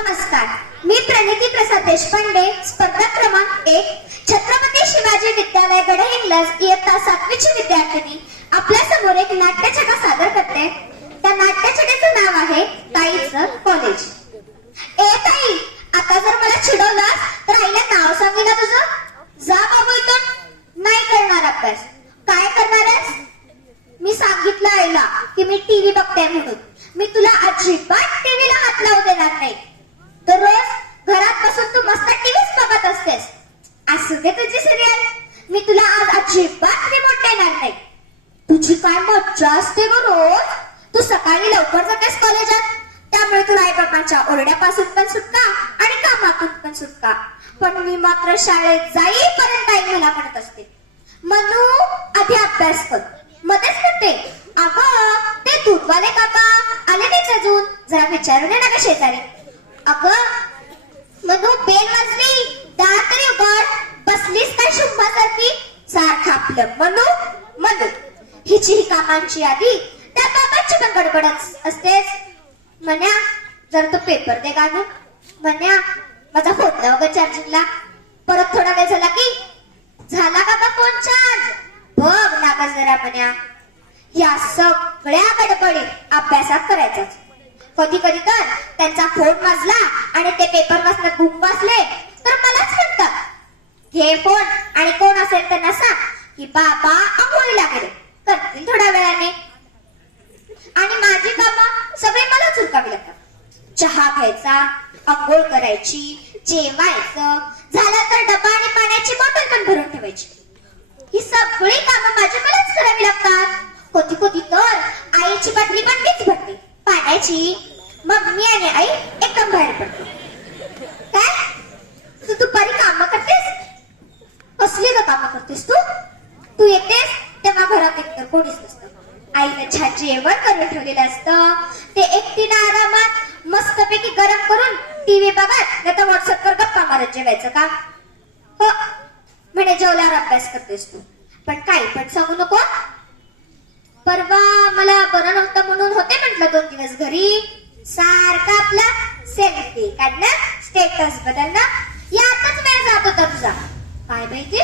नमस्कार, मी प्रणिती प्रसाद देशपांडे, स्पर्धा क्रमांक 1, छत्रपती शिवाजी विद्यालय गडहिंग्लज इयत्ता 7वीची विद्यार्थिनी आपल्या समोर एक नाट्यछटा सादर करते. त्या नाट्यछटेचं नाव आहे ताईचं कॉलेज. ए ताई, आता जर मला चिडवलास तर आईला नाव सांगे ना तुझं. जा बाबू इथून. नाही करणार अभ्यास. काय करणार आहेस? मी सांगितलं आईला की मी टीव्ही बघते म्हणून. मी तुला अजिबात टीव्हीला हात लावू देणार नाही. दररोज घरात बसून तू मस्त टीव्हीच बघत असतेस. असू दे तुझी सिरियल. मी तुला आज अजिबात रिमोट देणार नाही. तुझी काय मज्जा असते ग रोज. तू सकाळी लवकर जातेस कॉलेजात, त्यामुळे तुला आई बाबांच्या ओरड्यापासून पण सुटका आणि कामातून पण सुटका. पण मी मात्र शाळेत जाईपर्यंत आई मला म्हणत असते, मनू आधी अभ्यास कर. मध्येच म्हणते, अगं ते दूधवाले काका आले नाहीत अजून, जरा विचारून ये ना ग शेजारी. अगं मनू, बेल वाजली, दार तरी उघड. बसलीस काय शुंभासारखी सारखं आपलं मनू मनू. हिची ही कामांची यादी, त्या बाबांची पण गडबडच असतेच. म्हण्या जर तो पेपर दे गाणं. म्हण्या माझा फोन लाव ग चार्जिंगला. परत थोडा वेळ झाला की, झाला का फोन चार्ज बघ ना ग जरा. म्हण्या या सगळ्या गडबडीत अभ्यासात करायचाच. कधी कधी तर त्यांचा फोन वाजला आणि ते पेपर वाचण्यात गुंग बसले तर मलाच म्हणतात, घे फोन आणि कोण असेल त्यांना सांग की बाबा आंघोळीला गेले, करतील थोड्या वेळाने. आणि माझी कामं सगळे मलाच उरकावी लागतात. चहा घ्यायचा, आंघोळ करायची, जेवायचं, झालं तर डबा आणि पाण्याची बॉटल पण भरून ठेवायची. ही सगळी कामं माझी मलाच करावी लागतात. कधी कधी तर आईची बाटली पण मीच भरते पाण्याची. मग मी आणि आई एकदम बाहेर पडतो. काय तू दुपारी कामं करतेस? कसली ग कामं करतेस तू? तू येतेस तेव्हा घरात एकतर कोणीच नसतं. आईने छान जेवण करून ठेवलेलं असतं. ते एकटीनं आरामात मस्तपैकी गरम करून टीव्ही बघत नाही तर व्हॉट्सअपवर गप्पा मारत जेवायचं का? हो म्हणे जेवल्यावर अभ्यास करतेस तू. पण काही पण सांगू नको. परवा मला बरं नव्हतं म्हणून होते म्हटलं 2 दिवस घरी. सारखा आपला सेल्फी काढणं, स्टेटस बदलणं, यातच वेळ जात होता तुझा. काय माहिती?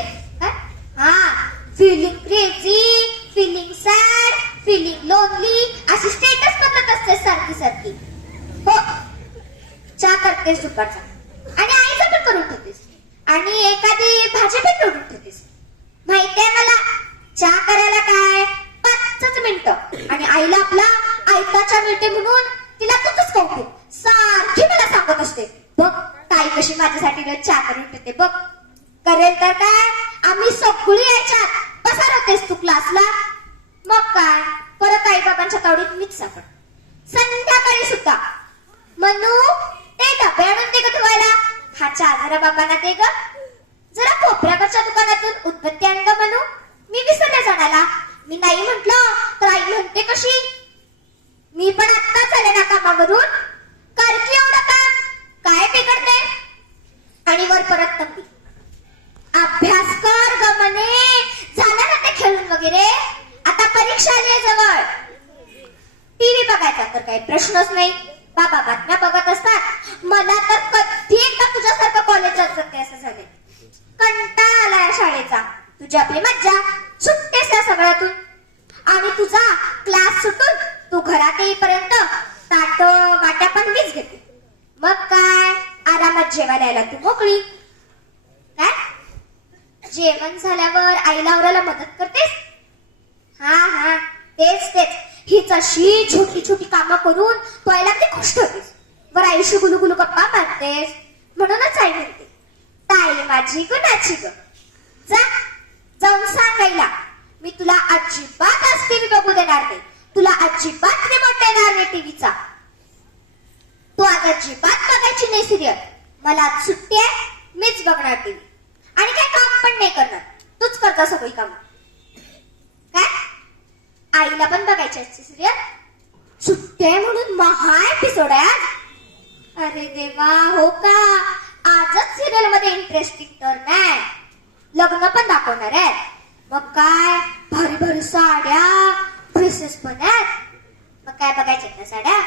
हा, feeling crazy, feeling sad, feeling lonely अशी स्टेटस बदलत असते सारखी सारखी. हो, चहा करतेस दुपारचा आणि आईचं पण करून ठेवतेस आणि एखादी भाजी पण तोडून ठेवतेस. माहितीये मला, चहा करायला काय 5 मिनिटं आणि आईला आपला आयताच्या मिळते म्हणून तिला तुझंच कौतुक सारखी मला सांगत असते. बघ ताई कशी माझ्यासाठी चहा करून ठेवते बघ. करेल तर काय, आम्ही सगळी याच्यात पसार होतेस तू क्लासला. मग काय, परत आई बाबांच्या तावडीत मीच सापड. संध्याकाळी सुद्धा मनू ते डबे आणून दे ग धुवायला. हा चहा जरा बाबांना दे ग. जरा कोपऱ्याकडच्या दुकानातून उदबत्ती आण ग मनू, मी विसरले जाण्याला. मी नाही म्हंटल तर आई म्हणते कशी, मी पण आत्ताच आले ना कामावरून, कर की एवढं काम, काय बिघडते. आणि वर परत तंबी, अभ्यास कर ग म्हणे. झालं ना ते खेळून वगैरे, आता परीक्षा आली जवळ. टीव्ही बघायचा तर काही प्रश्नच नाही. बाबा बातम्या बघत असतात. मला तर कधी एकदा तुझ्यासारखं कॉलेजात जाते असं झाले. कंटाळा आलाय शाळेचा. तुझी आपली मज्जा, सुटतेस या सगळ्यातून. आणि तुझा क्लास सुटून तू घरात येईपर्यंत ताट वाट्या पण मीच घेते. मग काय, आरामात जेवायला यायला तू मोकळी. काय जेवण झाल्यावर आईला आवरायला मदत करतेस? हा तेच तेच. हीच अशी छोटी छोटी कामं करून तू आईला अगदी खुश ठेवतेस. वर आईशी गुलू गुलू गप्पा मारतेस. म्हणूनच आई म्हणते, ताई माझी गुणाची ग. जा जाऊन सांग आईला, मी तुला अजिबात आज टीव्ही बघू देणार नाही. तुला अजिबात रिमोट देणार नाही टीव्हीचा. तू आज अजिबात बघायची नाही सिरियल. मला आज सुट्टी आहे, मीच बघणार टीव्ही. आणि काय काम पण नाही करणार, तूच करता सगळी काम. काय आईला पण बघायची असते सिरियल? सुट्टी आहे म्हणून महा एपिसोड आहे आज. अरे देवा, हो का? आजच सिरियल मध्ये इंटरेस्टिंग तर नाही, लग्न पण दाखवणार आहे. मग काय भारी भारी साड्या, ड्रेसेस पण आहेत. मग काय बघायचे ना साड्या?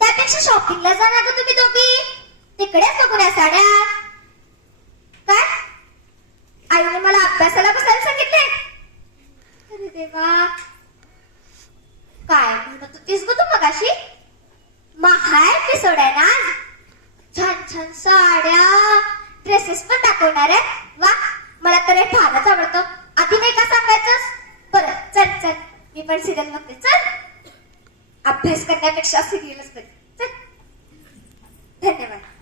त्यापेक्षा शॉपिंगला जा ना ग तुम्ही दोघी. इकडेच बघून या साड्या. काय आईने मला अभ्यासाला बसायला सांगितले? अरे देवा, काय म्हणत होतीस ग तू मगाशी? हा एपिसोड आहे ना आज. छान छान साड्या, ड्रेसेस पण दाखवणार आहे. वा, मला तर हे फारच आवडतं. आधी नाही का सांगायचंस? बरं चल चल, मी पण सिरियल बघते. चल, अभ्यास करण्यापेक्षा सिरियलच बघते. चल, धन्यवाद.